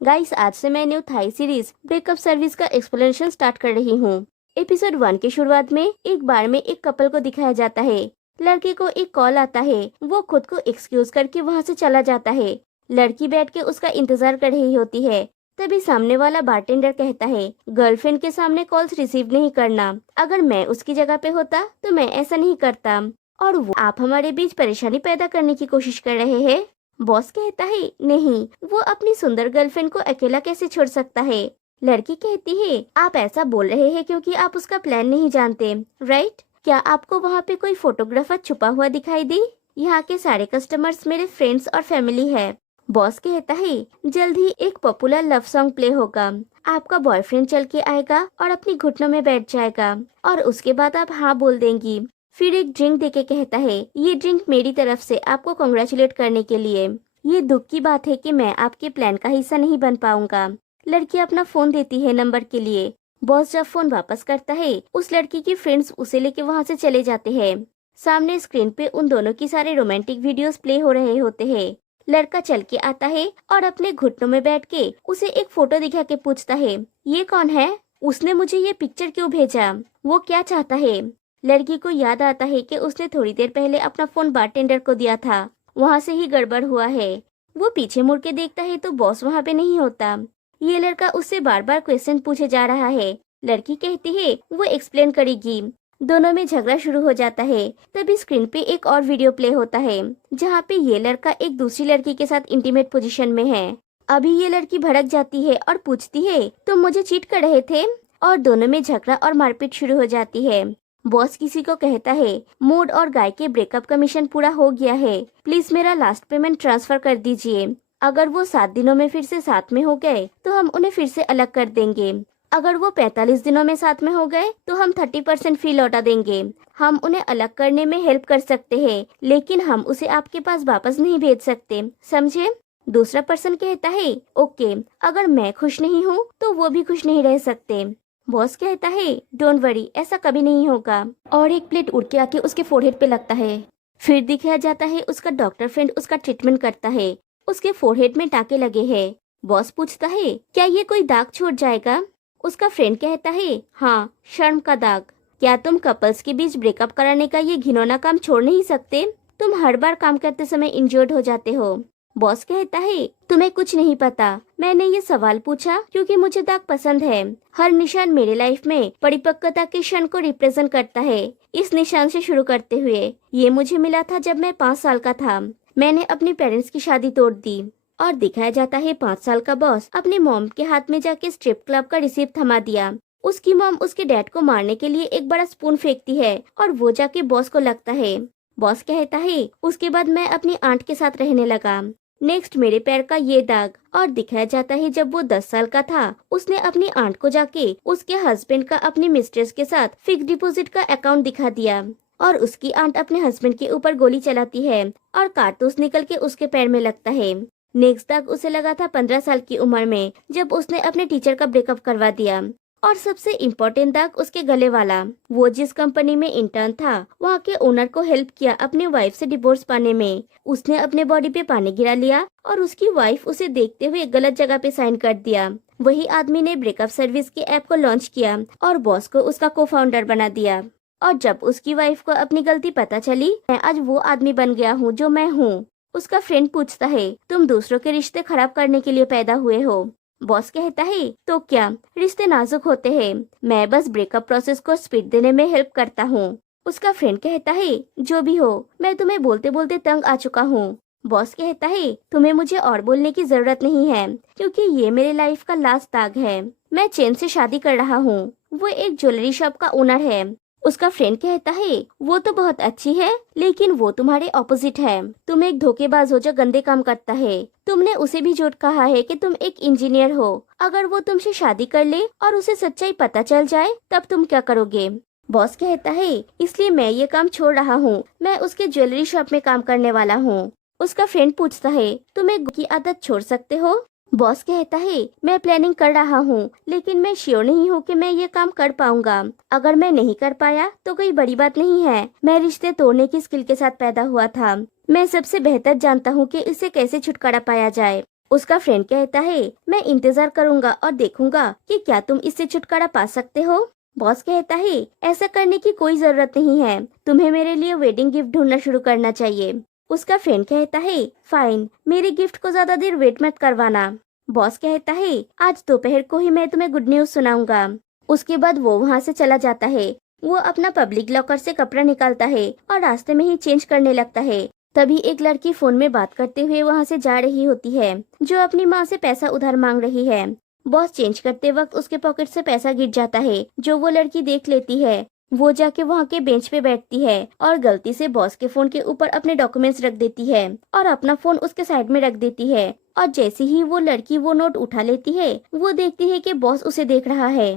Guys, आज से मैं new Thai series breakup service का एक्सप्लेनेशन स्टार्ट कर रही हूँ। एपिसोड 1 के शुरुआत में एक बार में एक कपल को दिखाया जाता है। लड़के को एक कॉल आता है, वो खुद को एक्सक्यूज करके वहाँ से चला जाता है। लड़की बैठ के उसका इंतजार कर रही होती है। तभी सामने वाला बारटेंडर कहता है, गर्लफ्रेंड के सामने कॉल्स रिसीव नहीं करना। अगर मैं उसकी जगह पे होता तो मैं ऐसा नहीं करता। और वो आप हमारे बीच परेशानी पैदा करने की कोशिश कर रहे हैं। बॉस कहता है, नहीं, वो अपनी सुंदर गर्लफ्रेंड को अकेला कैसे छोड़ सकता है। लड़की कहती है, आप ऐसा बोल रहे हैं क्योंकि आप उसका प्लान नहीं जानते, राइट? क्या आपको वहाँ पे कोई फोटोग्राफर छुपा हुआ दिखाई दी? यहाँ के सारे कस्टमर्स मेरे फ्रेंड्स और फैमिली है। बॉस कहता है, जल्द ही एक पॉपुलर लव सॉन्ग प्ले होगा। आपका बॉयफ्रेंड चल के आएगा और अपनी घुटनों में बैठ जाएगा और उसके बाद आप हाँ बोल देंगी। फिर एक ड्रिंक देके कहता है, ये ड्रिंक मेरी तरफ से आपको कॉन्ग्रेचुलेट करने के लिए। ये दुख की बात है कि मैं आपके प्लान का हिस्सा नहीं बन पाऊंगा। लड़की अपना फोन देती है नंबर के लिए। बॉस जब फोन वापस करता है, उस लड़की की फ्रेंड्स उसे लेके वहाँ से चले जाते हैं। सामने स्क्रीन पे उन दोनों की सारे रोमांटिक वीडियोस प्ले हो रहे होते हैं। लड़का चल के आता है और अपने घुटनों में बैठ के उसे एक फोटो दिखा के पूछता है, ये कौन है? उसने मुझे ये पिक्चर क्यों भेजा? वो क्या चाहता है? लड़की को याद आता है कि उसने थोड़ी देर पहले अपना फोन बारटेंडर को दिया था, वहाँ से ही गड़बड़ हुआ है। वो पीछे मुड़ के देखता है तो बॉस वहाँ पे नहीं होता। ये लड़का उससे बार बार क्वेश्चन पूछे जा रहा है। लड़की कहती है वो एक्सप्लेन करेगी। दोनों में झगड़ा शुरू हो जाता है। तभी स्क्रीन पे एक और वीडियो प्ले होता है जहाँ पे ये लड़का एक दूसरी लड़की के साथ इंटीमेट पोजीशन में है। अभी ये लड़की भड़क जाती है और पूछती है, तुम मुझे चीट कर रहे थे? और दोनों में झगड़ा और मारपीट शुरू हो जाती है। बॉस किसी को कहता है, मूड और गाय के ब्रेकअप का मिशन पूरा हो गया है, प्लीज मेरा लास्ट पेमेंट ट्रांसफर कर दीजिए। अगर वो 7 दिनों में फिर से साथ में हो गए तो हम उन्हें फिर से अलग कर देंगे। अगर वो 45 दिनों में साथ में हो गए तो हम 30% फी लौटा देंगे। हम उन्हें अलग करने में हेल्प कर सकते हैं, लेकिन हम उसे आपके पास वापस नहीं भेज सकते, समझे? दूसरा पर्सन कहता है, ओके, अगर मैं खुश नहीं हूँ तो वो भी खुश नहीं रह सकते। बॉस कहता है, डोंट वरी, ऐसा कभी नहीं होगा। और एक प्लेट उड़ के आके उसके फोरहेड पे लगता है। फिर दिखाया जाता है उसका डॉक्टर फ्रेंड उसका ट्रीटमेंट करता है। उसके फोरहेड में टाके लगे हैं। बॉस पूछता है, क्या ये कोई दाग छोड़ जाएगा? उसका फ्रेंड कहता है, हाँ, शर्म का दाग। क्या तुम कपल्स के बीच ब्रेकअप कराने का ये घिनौना काम छोड़ नहीं सकते? तुम हर बार काम करते समय इंजर्ड हो जाते हो। बॉस कहता है, तुम्हें कुछ नहीं पता, मैंने ये सवाल पूछा क्योंकि मुझे दाग पसंद है। हर निशान मेरे लाइफ में परिपक्वता के क्षण को रिप्रेजेंट करता है। इस निशान से शुरू करते हुए ये मुझे मिला था जब मैं 5 साल का था। मैंने अपने पेरेंट्स की शादी तोड़ दी। और दिखाया जाता है 5 साल का बॉस अपने मॉम के हाथ में जाके स्ट्रिप क्लब का रिसीप्ट थमा दिया। उसकी मॉम उसके डैड को मारने के लिए एक बड़ा स्पून फेंकती है और वो जाके बॉस को लगता है। बॉस कहता है, उसके बाद मैं अपनी आंट के साथ रहने लगा। नेक्स्ट मेरे पैर का ये दाग। और दिखाया जाता है जब वो 10 साल का था, उसने अपनी आंट को जाके उसके हस्बैंड का अपनी मिस्ट्रेस के साथ फिक्स डिपॉजिट का अकाउंट दिखा दिया। और उसकी आंट अपने हस्बैंड के ऊपर गोली चलाती है और कारतूस निकल के उसके पैर में लगता है। नेक्स्ट दाग उसे लगा था 15 साल की उम्र में, जब उसने अपने टीचर का ब्रेकअप करवा दिया। और सबसे इम्पोर्टेंट दाग उसके गले वाला। वो जिस कंपनी में इंटर्न था, वहाँ के ओनर को हेल्प किया अपने वाइफ से डिवोर्स पाने में। उसने अपने बॉडी पे पानी गिरा लिया और उसकी वाइफ उसे देखते हुए गलत जगह पे साइन कर दिया। वही आदमी ने ब्रेकअप सर्विस के ऐप को लॉन्च किया और बॉस को उसका को फाउंडर बना दिया। और जब उसकी वाइफ को अपनी गलती पता चली, मैं आज वो आदमी बन गया हूँ जो मैं हूँ। उसका फ्रेंड पूछता है, तुम दूसरों के रिश्ते खराब करने के लिए पैदा हुए हो? बॉस कहता है, तो क्या, रिश्ते नाजुक होते हैं, मैं बस ब्रेकअप प्रोसेस को स्पीड देने में हेल्प करता हूँ। उसका फ्रेंड कहता है, जो भी हो, मैं तुम्हें बोलते बोलते तंग आ चुका हूँ। बॉस कहता है, तुम्हें मुझे और बोलने की जरूरत नहीं है, क्योंकि ये मेरे लाइफ का लास्ट दाग है। मैं चैन से शादी कर रहा हूँ। वो एक ज्वेलरी शॉप का ओनर है। उसका फ्रेंड कहता है, वो तो बहुत अच्छी है, लेकिन वो तुम्हारे ऑपोजिट है। तुम एक धोखेबाज हो जो गंदे काम करता है। तुमने उसे भी झूठ कहा है कि तुम एक इंजीनियर हो। अगर वो तुमसे शादी कर ले और उसे सच्चाई पता चल जाए, तब तुम क्या करोगे? बॉस कहता है, इसलिए मैं ये काम छोड़ रहा हूँ। मैं उसके ज्वेलरी शॉप में काम करने वाला हूँ। उसका फ्रेंड पूछता है, तुम एक की आदत छोड़ सकते हो? बॉस कहता है, मैं प्लानिंग कर रहा हूँ, लेकिन मैं श्योर नहीं हूँ कि मैं ये काम कर पाऊंगा। अगर मैं नहीं कर पाया तो कोई बड़ी बात नहीं है। मैं रिश्ते तोड़ने की स्किल के साथ पैदा हुआ था। मैं सबसे बेहतर जानता हूँ कि इससे कैसे छुटकारा पाया जाए। उसका फ्रेंड कहता है मैं इंतजार करूंगा और देखूंगा कि क्या तुम इससे छुटकारा पा सकते हो। बॉस कहता है ऐसा करने की कोई जरूरत नहीं है, तुम्हें मेरे लिए वेडिंग गिफ्ट ढूंढना शुरू करना चाहिए। उसका फ्रेंड कहता है फाइन, मेरे गिफ्ट को ज्यादा देर वेट मत करवाना। बॉस कहता है आज दोपहर को ही मैं तुम्हें गुड न्यूज सुनाऊंगा। उसके बाद वो वहाँ से चला जाता है। वो अपना पब्लिक लॉकर से कपड़ा निकालता है और रास्ते में ही चेंज करने लगता है। तभी एक लड़की फोन में बात करते हुए वहाँ से जा रही होती है, जो अपनी माँ से पैसा उधार मांग रही है। बॉस चेंज करते वक्त उसके पॉकेट से पैसा गिर जाता है, जो वो लड़की देख लेती है। वो जाके वहाँ के बेंच पे बैठती है और गलती से बॉस के फोन के ऊपर अपने डॉक्यूमेंट्स रख देती है और अपना फोन उसके साइड में रख देती है। और जैसे ही वो लड़की वो नोट उठा लेती है, वो देखती है कि बॉस उसे देख रहा है।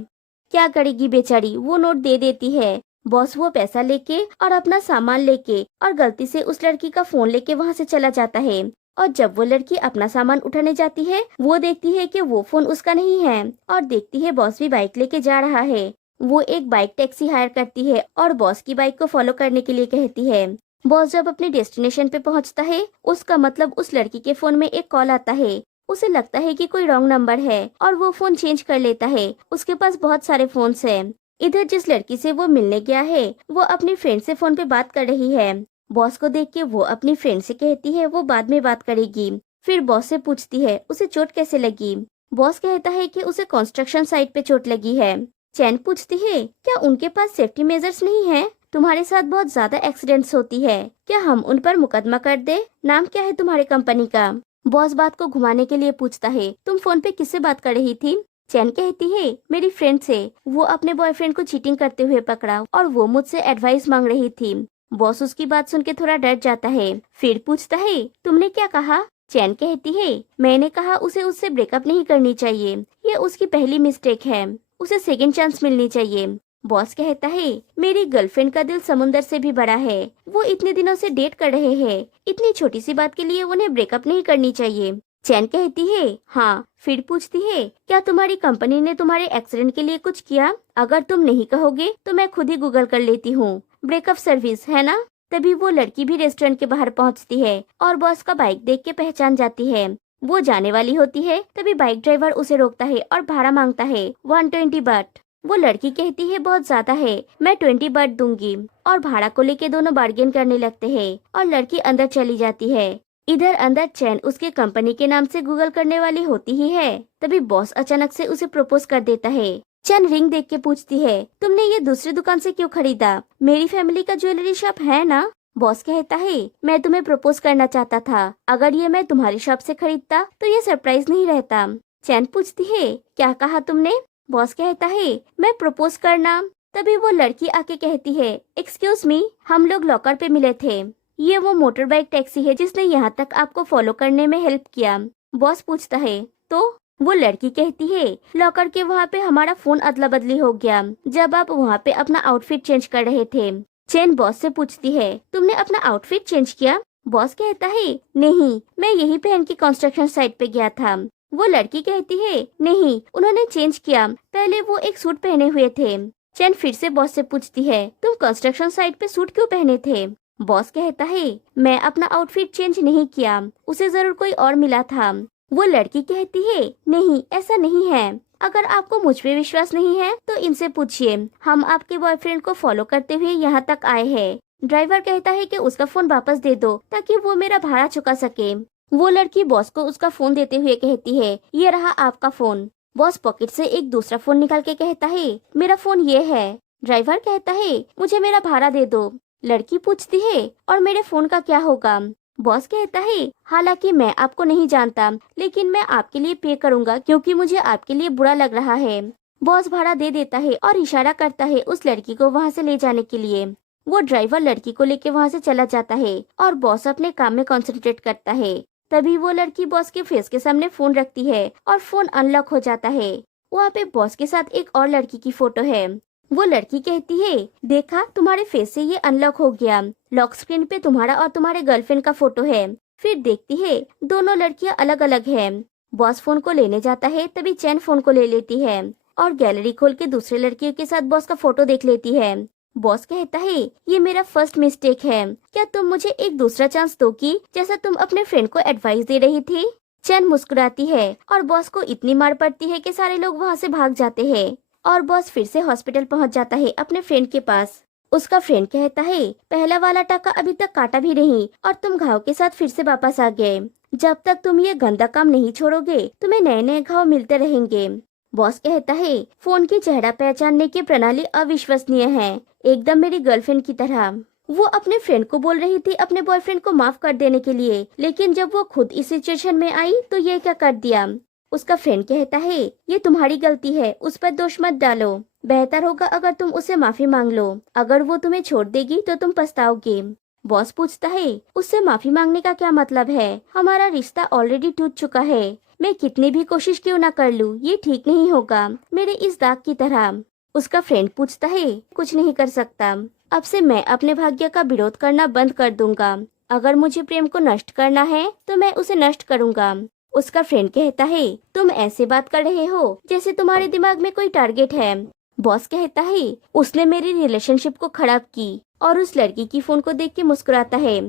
क्या करेगी बेचारी, वो नोट दे देती है। बॉस वो पैसा लेके और अपना सामान लेके और गलती से उस लड़की का फोन लेके वहाँ से चला जाता है। और जब वो लड़की अपना सामान उठाने जाती है, वो देखती है कि वो फोन उसका नहीं है और देखती है बॉस भी बाइक लेके जा रहा है। वो एक बाइक टैक्सी हायर करती है और बॉस की बाइक को फॉलो करने के लिए कहती है। बॉस जब अपने डेस्टिनेशन पे पहुंचता है, उसका मतलब उस लड़की के फोन में एक कॉल आता है। उसे लगता है कि कोई रॉन्ग नंबर है और वो फोन चेंज कर लेता है। उसके पास बहुत सारे फोन्स हैं। इधर जिस लड़की से वो मिलने गया है, वो अपनी फ्रेंड से फोन पे बात कर रही है। बॉस को देख के वो अपनी फ्रेंड से कहती है वो बाद में बात करेगी। फिर बॉस से पूछती है उसे चोट कैसे लगी। बॉस कहता है कि उसे कंस्ट्रक्शन साइट पे चोट लगी है। चैन पूछती है क्या उनके पास सेफ्टी मेजर्स नहीं है, तुम्हारे साथ बहुत ज्यादा एक्सीडेंट्स होती है, क्या हम उन पर मुकदमा कर दे, नाम क्या है तुम्हारे कंपनी का। बॉस बात को घुमाने के लिए पूछता है तुम फोन पे किससे बात कर रही थी। चैन कहती है मेरी फ्रेंड से, वो अपने बॉयफ्रेंड को चीटिंग करते हुए पकड़ा और वो मुझसे एडवाइस मांग रही थी। बॉस उसकी बात सुन के थोड़ा डर जाता है। फिर पूछता है तुमने क्या कहा। चैन कहती है मैंने कहा उसे उससे ब्रेकअप नहीं करनी चाहिए, ये उसकी पहली मिस्टेक है, उसे सेकंड चांस मिलनी चाहिए। बॉस कहता है मेरी गर्लफ्रेंड का दिल समुंदर से भी बड़ा है, वो इतने दिनों से डेट कर रहे हैं, इतनी छोटी सी बात के लिए उन्हें ब्रेकअप नहीं करनी चाहिए। चैन कहती है हाँ। फिर पूछती है क्या तुम्हारी कंपनी ने तुम्हारे एक्सीडेंट के लिए कुछ किया, अगर तुम नहीं कहोगे तो मैं खुद ही गूगल कर लेती हूँ, ब्रेकअप सर्विस है ना। तभी वो लड़की भी रेस्टोरेंट के बाहर पहुँचती है और बॉस का बाइक देख के पहचान जाती है। वो जाने वाली होती है, तभी बाइक ड्राइवर उसे रोकता है और भाड़ा मांगता है 120 बाट। वो लड़की कहती है बहुत ज्यादा है, मैं 20 बाट दूंगी। और भाड़ा को लेके दोनों बार्गेन करने लगते हैं और लड़की अंदर चली जाती है। इधर अंदर चैन उसके कंपनी के नाम से गूगल करने वाली होती ही है। तभी बॉस अचानक से उसे प्रपोज कर देता है। चैन रिंग देख के पूछती है तुमने ये दूसरी दुकान से क्यों खरीदा, मेरी फैमिली का ज्वेलरी शॉप है ना। बॉस कहता है मैं तुम्हें प्रपोज करना चाहता था, अगर ये मैं तुम्हारी शॉप से खरीदता तो ये सरप्राइज नहीं रहता। चैन पूछती है क्या कहा तुमने। बॉस कहता है मैं प्रपोज करना। तभी वो लड़की आके कहती है एक्सक्यूज मी, हम लोग लॉकर पे मिले थे, ये वो मोटर बाइक टैक्सी है जिसने यहाँ तक आपको फॉलो करने में हेल्प किया। बॉस पूछता है तो। वो लड़की कहती है लॉकर के वहाँ पे हमारा फोन अदला बदली हो गया जब आप वहाँ पे अपना आउटफिट चेंज कर रहे थे। चैन बॉस से पूछती है तुमने अपना आउटफिट चेंज किया। बॉस कहता है नहीं, मैं यही पहन के कंस्ट्रक्शन साइट पे गया था। वो लड़की कहती है नहीं, उन्होंने चेंज किया, पहले वो एक सूट पहने हुए थे। चैन फिर से बॉस से पूछती है तुम कंस्ट्रक्शन साइट पे सूट क्यों पहने थे। बॉस कहता है मैं अपना आउटफिट चेंज नहीं किया, उसे जरूर कोई और मिला था। वो लड़की कहती है नहीं, ऐसा नहीं है, अगर आपको मुझ पे विश्वास नहीं है तो इनसे पूछिए, हम आपके बॉयफ्रेंड को फॉलो करते हुए यहाँ तक आए हैं। ड्राइवर कहता है कि उसका फोन वापस दे दो ताकि वो मेरा भाड़ा चुका सके। वो लड़की बॉस को उसका फोन देते हुए कहती है ये रहा आपका फोन। बॉस पॉकेट से एक दूसरा फोन निकाल के कहता है मेरा फोन ये है। ड्राइवर कहता है मुझे मेरा भाड़ा दे दो। लड़की पूछती है और मेरे फोन का क्या होगा। बॉस कहता है हालांकि मैं आपको नहीं जानता, लेकिन मैं आपके लिए पे करूंगा क्योंकि मुझे आपके लिए बुरा लग रहा है। बॉस भाड़ा दे देता है और इशारा करता है उस लड़की को वहाँ से ले जाने के लिए। वो ड्राइवर लड़की को लेके वहाँ से चला जाता है और बॉस अपने काम में कंसंट्रेट करता है। तभी वो लड़की बॉस के फेस के सामने फोन रखती है और फोन अनलॉक हो जाता है। वहाँ पे बॉस के साथ एक और लड़की की फोटो है। वो लड़की कहती है देखा, तुम्हारे फेस से ये अनलॉक हो गया, लॉक स्क्रीन पे तुम्हारा और तुम्हारे गर्लफ्रेंड का फोटो है। फिर देखती है दोनों लड़कियां अलग अलग हैं। बॉस फोन को लेने जाता है, तभी चैन फोन को ले लेती है और गैलरी खोल के दूसरे लड़कियों के साथ बॉस का फोटो देख लेती है। बॉस कहता है ये मेरा फर्स्ट मिस्टेक है, क्या तुम मुझे एक दूसरा चांस दोगी जैसा तुम अपने फ्रेंड को एडवाइस दे रही थी। चैन मुस्कुराती है और बॉस को इतनी मार पड़ती है कि सारे लोग वहाँ से भाग जाते हैं और बॉस फिर से हॉस्पिटल पहुँच जाता है अपने फ्रेंड के पास। उसका फ्रेंड कहता है पहला वाला टाका अभी तक काटा भी नहीं और तुम घाव के साथ फिर से वापस आ गए। जब तक तुम ये गंदा काम नहीं छोड़ोगे तुम्हें नए नए घाव मिलते रहेंगे। बॉस कहता है फोन की चेहरा पहचानने की प्रणाली अविश्वसनीय है, एकदम मेरी गर्लफ्रेंड की तरह। वो अपने फ्रेंड को बोल रही थी अपने बॉयफ्रेंड को माफ कर देने के लिए, लेकिन जब वो खुद इस सिचुएशन में आई तो ये क्या कर दिया। उसका फ्रेंड कहता है ये तुम्हारी गलती है, उस पर दोष मत डालो, बेहतर होगा अगर तुम उसे माफी मांग लो, अगर वो तुम्हें छोड़ देगी तो तुम पछताओगे। बॉस पूछता है उससे माफी मांगने का क्या मतलब है, हमारा रिश्ता ऑलरेडी टूट चुका है, मैं कितनी भी कोशिश क्यों ना कर लूं ये ठीक नहीं होगा मेरे इस दाग की तरह। उसका फ्रेंड पूछता है कुछ नहीं कर सकता, अब से मैं अपने भाग्य का विरोध करना बंद कर दूंगा, अगर मुझे प्रेम को नष्ट करना है तो मैं उसे नष्ट करूंगा। उसका फ्रेंड कहता है तुम ऐसे बात कर रहे हो जैसे तुम्हारे दिमाग में कोई टारगेट है। बॉस कहता है उसने मेरी रिलेशनशिप को खराब की और उस लड़की की फोन को देख के मुस्कुराता है।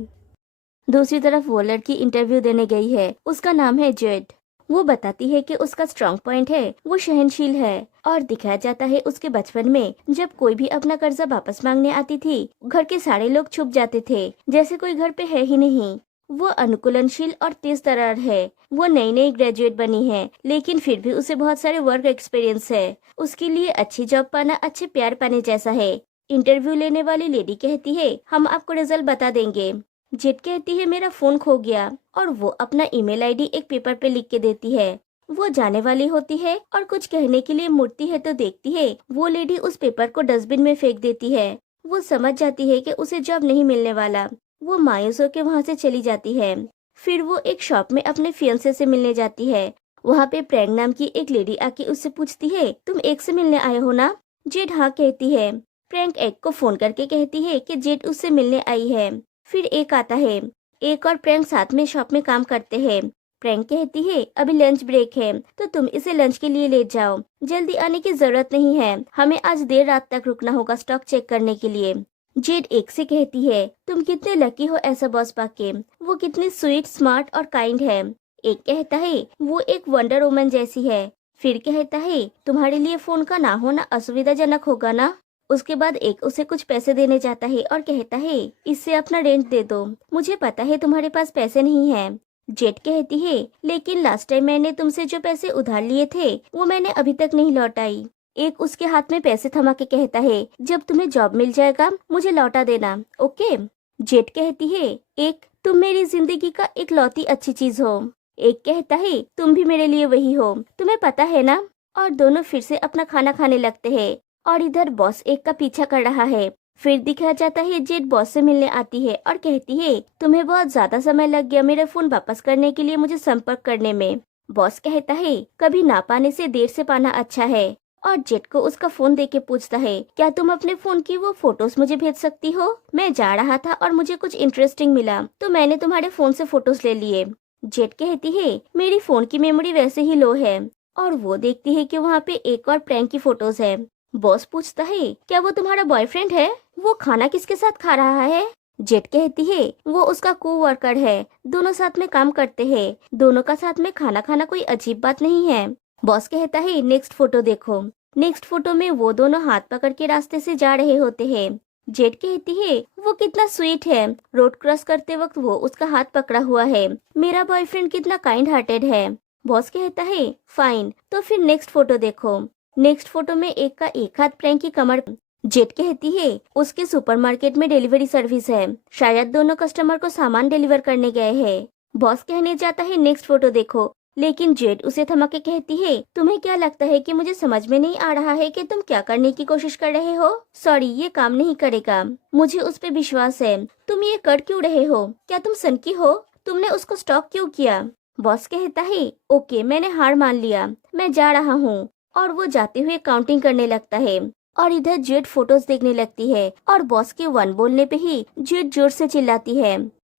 दूसरी तरफ वो लड़की इंटरव्यू देने गई है, उसका नाम है जेड। वो बताती है कि उसका स्ट्रॉन्ग पॉइंट है वो सहनशील है और दिखाया जाता है उसके बचपन में जब कोई भी अपना कर्जा वापस मांगने आती थी घर के सारे लोग छुप जाते थे जैसे कोई घर पे है ही नहीं। वो अनुकूलनशील और तेज तर्रार है, वो नई नई ग्रेजुएट बनी है लेकिन फिर भी उसे बहुत सारे वर्क एक्सपीरियंस है, उसके लिए अच्छी जॉब पाना अच्छे प्यार पाने जैसा है। इंटरव्यू लेने वाली लेडी कहती है हम आपको रिजल्ट बता देंगे। जेट कहती है मेरा फोन खो गया और वो अपना ईमेल आईडी एक पेपर पे लिख के देती है। वो जाने वाली होती है और कुछ कहने के लिए मुड़ती है तो देखती है वो लेडी उस पेपर को डस्टबिन में फेंक देती है। वो समझ जाती है कि उसे जॉब नहीं मिलने वाला, वो मायूस होकर वहाँ से चली जाती है। फिर वो एक शॉप में अपने फियांसे से मिलने जाती है। वहाँ पे प्रैंक नाम की एक लेडी आके उससे पूछती है तुम एक से मिलने आए हो ना। जेट हाँ कहती है। प्रैंक एक को फोन करके कहती है कि जेट उससे मिलने आई है। फिर एक आता है, एक और प्रैंक साथ में शॉप में काम करते हैं। प्रैंक कहती है अभी लंच ब्रेक है तो तुम इसे लंच के लिए ले जाओ, जल्दी आने की जरूरत नहीं है, हमें आज देर रात तक रुकना होगा स्टॉक चेक करने के लिए। जेड एक से कहती है तुम कितने लकी हो ऐसा बॉस पाके, वो कितनी स्वीट स्मार्ट और काइंड है। एक कहता है वो एक वंडर वुमन जैसी है। फिर कहता है तुम्हारे लिए फोन का ना होना असुविधाजनक होगा ना। उसके बाद एक उसे कुछ पैसे देने जाता है और कहता है इससे अपना रेंट दे दो, मुझे पता है तुम्हारे पास पैसे नहीं है। जेट कहती है लेकिन लास्ट टाइम मैंने तुमसे जो पैसे उधार लिए थे वो मैंने अभी तक नहीं लौटाई। एक उसके हाथ में पैसे थमा के कहता है जब तुम्हें जॉब मिल जाएगा मुझे लौटा देना, ओके। जेट कहती है एक तुम मेरी जिंदगी का एक लौती अच्छी चीज हो। एक कहता है तुम भी मेरे लिए वही हो, तुम्हें पता है ना। और दोनों फिर से अपना खाना खाने लगते हैं और इधर बॉस एक का पीछा कर रहा है। फिर दिखाया जाता है जेट बॉस से मिलने आती है और कहती है तुम्हें बहुत ज्यादा समय लग गया मेरा फोन वापस करने के लिए मुझे संपर्क करने में। बॉस कहता है कभी ना पाने से देर से पाना अच्छा है और जेट को उसका फोन देके पूछता है क्या तुम अपने फोन की वो फोटोज मुझे भेज सकती हो, मैं जा रहा था और मुझे कुछ इंटरेस्टिंग मिला तो मैंने तुम्हारे फोन से फोटोज ले लिए। जेट कहती है मेरी फोन की मेमोरी वैसे ही लो है और वो देखती है कि वहाँ पे एक और प्रैंक की फोटोज है। बॉस पूछता है क्या वो तुम्हारा बॉयफ्रेंड है, वो खाना किसके साथ खा रहा है। जेट कहती है वो उसका कोवर्कर है, दोनों साथ में काम करते हैं, दोनों का साथ में खाना खाना कोई अजीब बात नहीं है। बॉस कहता है नेक्स्ट फोटो देखो। नेक्स्ट फोटो में वो दोनों हाथ पकड़ के रास्ते से जा रहे होते हैं। जेट कहती है वो कितना स्वीट है, रोड क्रॉस करते वक्त वो उसका हाथ पकड़ा हुआ है, मेरा बॉयफ्रेंड कितना काइंड हार्टेड है। बॉस कहता है फाइन, तो फिर नेक्स्ट फोटो देखो। नेक्स्ट फोटो में एक का एक हाथ प्रैंक की कमर। जेट कहती है उसके सुपरमार्केट में डिलीवरी सर्विस है, शायद दोनों कस्टमर को सामान डिलीवर करने गए हैं। बॉस कहने जाता है नेक्स्ट फोटो देखो, लेकिन जेट उसे थमा के कहती है तुम्हें क्या लगता है कि मुझे समझ में नहीं आ रहा है कि तुम क्या करने की कोशिश कर रहे हो। सॉरी ये काम नहीं करेगा, मुझे उस पे विश्वास है। तुम ये कर क्यों रहे हो, क्या तुम सनकी हो, तुमने उसको स्टॉक क्यों किया। बॉस कहता है ओके मैंने हार मान लिया, मैं जा रहा हूँ। और वो जाते हुए काउंटिंग करने लगता है और इधर जेट फोटोज देखने लगती है और बॉस के वन बोलने पे ही जेट जोर से चिल्लाती है।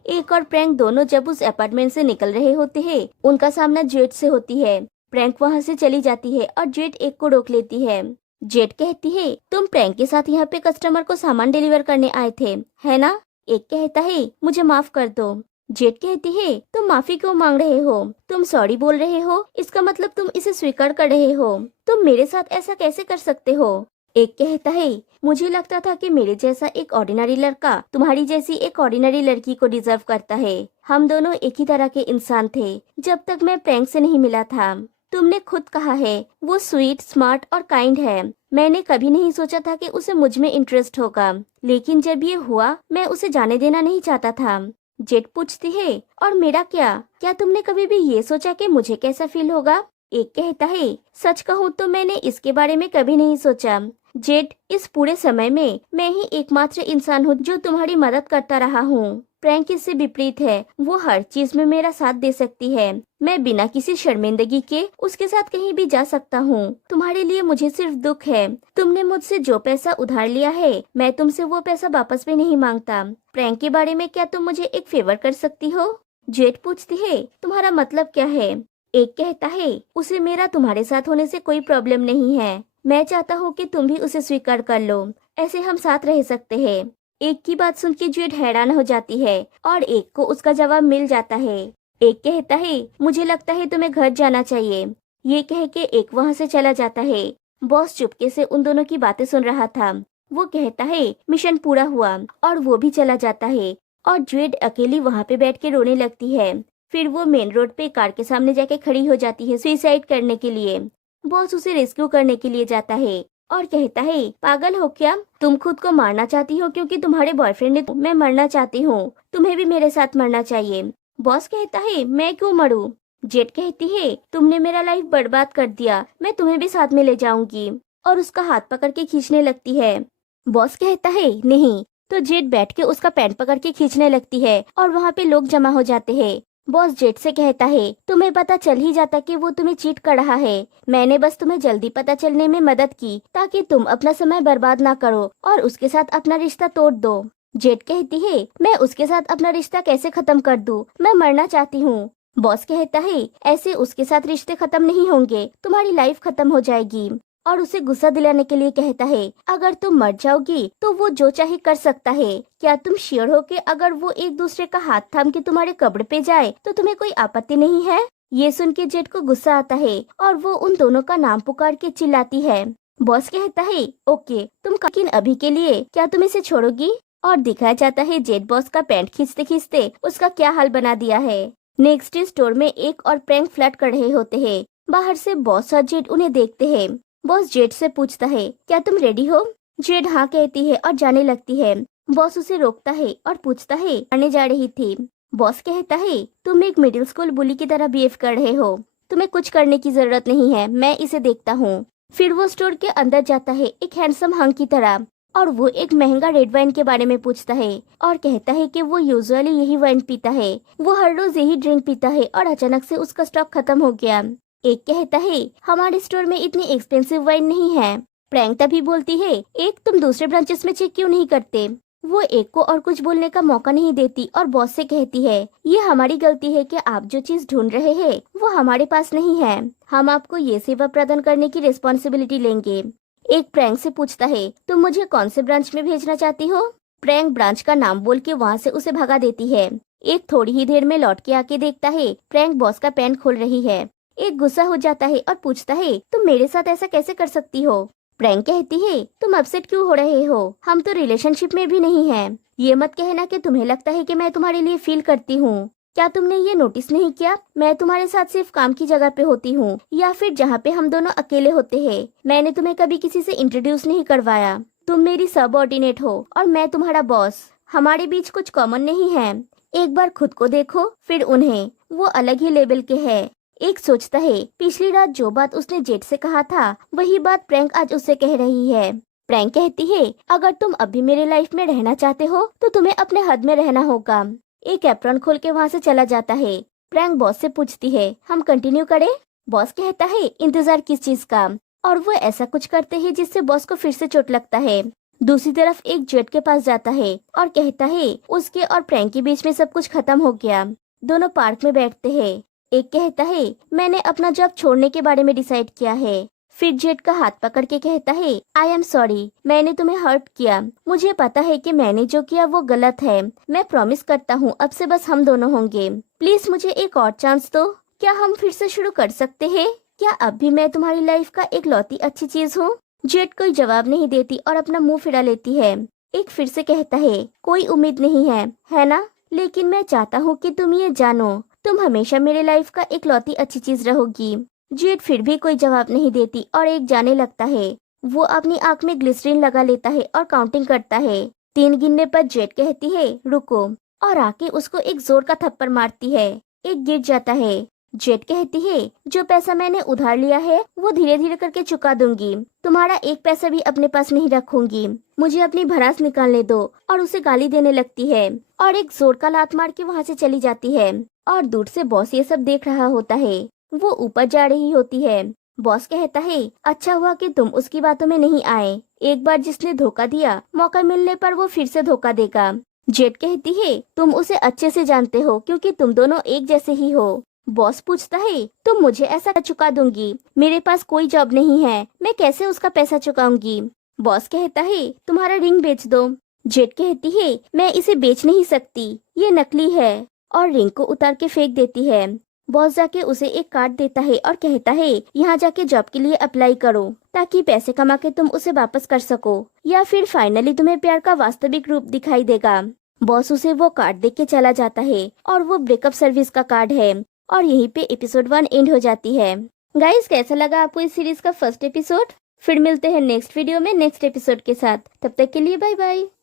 एक और प्रैंक दोनों जब उस अपार्टमेंट से निकल रहे होते हैं उनका सामना जेट से होती है। प्रैंक वहाँ से चली जाती है और जेट एक को रोक लेती है। जेट कहती है तुम प्रैंक के साथ यहाँ पे कस्टमर को सामान डिलीवर करने आए थे है ना। एक कहता है मुझे माफ कर दो। जेट कहती है, तुम माफी क्यों मांग रहे हो? तुम सॉरी बोल रहे हो, इसका मतलब तुम इसे स्वीकार कर रहे हो। तुम मेरे साथ ऐसा कैसे कर सकते हो? एक कहता है, मुझे लगता था कि मेरे जैसा एक ऑर्डिनरी लड़का तुम्हारी जैसी एक ऑर्डिनरी लड़की को डिजर्व करता है। हम दोनों एक ही तरह के इंसान थे जब तक मैं प्रैंक से नहीं मिला था। तुमने खुद कहा है वो स्वीट, स्मार्ट और काइंड है। मैंने कभी नहीं सोचा था कि उसे मुझ में इंटरेस्ट होगा, लेकिन जब ये हुआ मैं उसे जाने देना नहीं चाहता था। जेट पूछती है, और मेरा क्या? क्या तुमने कभी भी ये सोचा कि मुझे कैसा फील होगा? एक कहता है, सच कहूँ तो मैंने इसके बारे में कभी नहीं सोचा। जेट, इस पूरे समय में मैं ही एकमात्र इंसान हूँ जो तुम्हारी मदद करता रहा हूँ। प्रैंक इससे विपरीत है, वो हर चीज में मेरा साथ दे सकती है। मैं बिना किसी शर्मिंदगी के उसके साथ कहीं भी जा सकता हूँ। तुम्हारे लिए मुझे सिर्फ दुख है। तुमने मुझसे जो पैसा उधार लिया है, मैं तुमसे वो पैसा वापस भी नहीं मांगता। प्रैंक के बारे में क्या तुम मुझे एक फेवर कर सकती हो? जेट पूछती है, तुम्हारा मतलब क्या है? एक कहता है, उसे मेरा तुम्हारे साथ होने से कोई प्रॉब्लम नहीं है। मैं चाहता हूँ कि तुम भी उसे स्वीकार कर लो, ऐसे हम साथ रह सकते हैं। एक की बात सुन के जेट हैरान हो जाती है और एक को उसका जवाब मिल जाता है। एक कहता है, मुझे लगता है तुम्हें घर जाना चाहिए। ये कह के एक वहाँ से चला जाता है। बॉस चुपके से उन दोनों की बातें सुन रहा था। वो कहता है, मिशन पूरा हुआ, और वो भी चला जाता है। और जेट अकेली वहाँ पे बैठ के रोने लगती है। फिर वो मेन रोड पे कार के सामने जाके खड़ी हो जाती है सुसाइड करने के लिए। बॉस उसे रेस्क्यू करने के लिए जाता है और कहता है, पागल हो क्या? तुम खुद को मारना चाहती हो क्योंकि तुम्हारे बॉयफ्रेंड ने मैं मरना चाहती हूँ। तुम्हें भी मेरे साथ मरना चाहिए। बॉस कहता है, मैं क्यों मरूं? जेट कहती है, तुमने मेरा लाइफ बर्बाद कर दिया, मैं तुम्हें भी साथ में ले जाऊंगी। और उसका हाथ पकड़ के खींचने लगती है। बॉस कहता है, नहीं। तो जेट बैठ के उसका पैंट पकड़ के खींचने लगती है और वहाँ पे लोग जमा हो जाते हैं। बॉस जेट से कहता है, तुम्हें पता चल ही जाता कि वो तुम्हें चीट कर रहा है। मैंने बस तुम्हें जल्दी पता चलने में मदद की ताकि तुम अपना समय बर्बाद ना करो और उसके साथ अपना रिश्ता तोड़ दो। जेट कहती है, मैं उसके साथ अपना रिश्ता कैसे खत्म कर दूं? मैं मरना चाहती हूँ। बॉस कहता है, ऐसे उसके साथ रिश्ते खत्म नहीं होंगे, तुम्हारी लाइफ खत्म हो जाएगी। और उसे गुस्सा दिलाने के लिए कहता है, अगर तुम मर जाओगी तो वो जो चाहे कर सकता है। क्या तुम श्योर हो कि अगर वो एक दूसरे का हाथ थाम के तुम्हारे कब्र पे जाए तो तुम्हें कोई आपत्ति नहीं है? ये सुन के जेट को गुस्सा आता है और वो उन दोनों का नाम पुकार के चिल्लाती है। बॉस कहता है, ओके तुम, लेकिन अभी के लिए क्या तुम इसे छोड़ोगी? और दिखाया जाता है जेट बॉस का पैंट खींचते खींचते उसका क्या हाल बना दिया है। नेक्स्ट डे स्टोर में एक और प्रैंक फ्लर्ट कर रहे होते हैं। बाहर से बॉस और जेट उन्हें देखते हैं। बॉस जेट से पूछता है, क्या तुम रेडी हो? जेट हाँ कहती है और जाने लगती है। बॉस उसे रोकता है और पूछता है, आने जा रही थी। बॉस कहता है, तुम एक मिडिल स्कूल बुली की तरह बिहेव कर रहे हो। तुम्हें कुछ करने की जरूरत नहीं है, मैं इसे देखता हूँ। फिर वो स्टोर के अंदर जाता है एक हैंडसम हंक की तरह, और वो एक महंगा रेड वाइन के बारे में पूछता है और कहता है कि वो यूजुअली यही वाइन पीता है। वो हर रोज यही ड्रिंक पीता है और अचानक से उसका स्टॉक खत्म हो गया। एक कहता है, हमारे स्टोर में इतनी एक्सपेंसिव वाइन नहीं है। प्रैंक तभी बोलती है, एक तुम दूसरे ब्रांचेस में चेक क्यों नहीं करते? वो एक को और कुछ बोलने का मौका नहीं देती और बॉस से कहती है, ये हमारी गलती है कि आप जो चीज ढूंढ रहे हैं वो हमारे पास नहीं है। हम आपको ये सेवा प्रदान करने की रिस्पॉन्सिबिलिटी लेंगे। एक प्रैंक से पूछता है, तुम मुझे कौन से ब्रांच में भेजना चाहती हो? प्रैंक ब्रांच का नाम बोल के वहाँ से उसे भगा देती है। एक थोड़ी ही देर में लौट के आके देखता है प्रैंक बॉस का पैंट खोल रही है। एक गुस्सा हो जाता है और पूछता है, तुम मेरे साथ ऐसा कैसे कर सकती हो? प्रैंक कहती है, तुम अपसेट क्यों हो रहे हो? हम तो रिलेशनशिप में भी नहीं हैं। ये मत कहना कि तुम्हें लगता है कि मैं तुम्हारे लिए फील करती हूँ। क्या तुमने ये नोटिस नहीं किया? मैं तुम्हारे साथ सिर्फ काम की जगह पे होती हूँ या फिर जहाँ पे हम दोनों अकेले होते हैं। मैंने तुम्हें कभी किसी से इंट्रोड्यूस नहीं करवाया। तुम मेरी सबऑर्डिनेट हो और मैं तुम्हारा बॉस। हमारे बीच कुछ कॉमन नहीं है। एक बार खुद को देखो, फिर उन्हें। वो अलग ही लेवल के हैं। एक सोचता है, पिछली रात जो बात उसने जेट से कहा था वही बात प्रैंक आज उससे कह रही है। प्रैंक कहती है, अगर तुम अभी मेरे लाइफ में रहना चाहते हो तो तुम्हें अपने हद में रहना होगा। एक एप्रॉन खोल के वहाँ से चला जाता है। प्रैंक बॉस से पूछती है, हम कंटिन्यू करें? बॉस कहता है, इंतजार किस चीज का? और वो ऐसा कुछ करते हैं जिससे बॉस को फिर से चोट लगता है। दूसरी तरफ एक जेट के पास जाता है और कहता है उसके और प्रैंक के बीच में सब कुछ खत्म हो गया। दोनों पार्क में बैठते हैं। एक कहता है, मैंने अपना जॉब छोड़ने के बारे में डिसाइड किया है। फिर जेट का हाथ पकड़ के कहता है, आई एम सॉरी, मैंने तुम्हें हर्ट किया। मुझे पता है कि मैंने जो किया वो गलत है। मैं प्रॉमिस करता हूँ अब से बस हम दोनों होंगे। प्लीज मुझे एक और चांस दो। क्या हम फिर से शुरू कर सकते हैं? क्या अब भी मैं तुम्हारी लाइफ का एक लौती अच्छी चीज हूँ? जेट कोई जवाब नहीं देती और अपना मुंह फिरा लेती है। एक फिर से कहता है, कोई उम्मीद नहीं है ना? लेकिन मैं चाहता हूँ कि तुम ये जानो, तुम हमेशा मेरे लाइफ का एक लौती अच्छी चीज रहोगी। जेट फिर भी कोई जवाब नहीं देती और एक जाने लगता है। वो अपनी आंख में ग्लिसरीन लगा लेता है और काउंटिंग करता है। 3 गिनने पर जेट कहती है, रुको, और आके उसको एक जोर का थप्पड़ मारती है। एक गिर जाता है। जेट कहती है, जो पैसा मैंने उधार लिया है वो धीरे धीरे करके चुका दूंगी। तुम्हारा एक पैसा भी अपने पास नहीं रखूंगी। मुझे अपनी भड़ास निकालने दो। और उसे गाली देने लगती है और एक जोर का लात मार के वहाँ से चली जाती है। और दूर से बॉस ये सब देख रहा होता है। वो ऊपर जा रही होती है। बॉस कहता है, अच्छा हुआ कि तुम उसकी बातों में नहीं आए। एक बार जिसने धोखा दिया, मौका मिलने पर वो फिर से धोखा देगा। जेट कहती है, तुम उसे अच्छे से जानते हो क्योंकि तुम दोनों एक जैसे ही हो। बॉस पूछता है, तुम मुझे ऐसा चुका दूंगी? मेरे पास कोई जॉब नहीं है, मैं कैसे उसका पैसा चुकाऊंगी? बॉस कहता है, तुम्हारा रिंग बेच दो। जेट कहती है, मैं इसे बेच नहीं सकती, ये नकली है। और रिंग को उतार के फेंक देती है। बॉस जाके उसे एक कार्ड देता है और कहता है, यहाँ जाके जॉब के लिए अप्लाई करो ताकि पैसे कमा के तुम उसे वापस कर सको, या फिर फाइनली तुम्हें प्यार का वास्तविक रूप दिखाई देगा। बॉस उसे वो कार्ड देके के चला जाता है और वो ब्रेकअप सर्विस का कार्ड है। और यहीं पे एपिसोड 1 एंड हो जाती है। गाइस, कैसा लगा आपको इस सीरीज का फर्स्ट एपिसोड? फिर मिलते हैं नेक्स्ट वीडियो में नेक्स्ट एपिसोड के साथ। तब तक के लिए बाय बाय।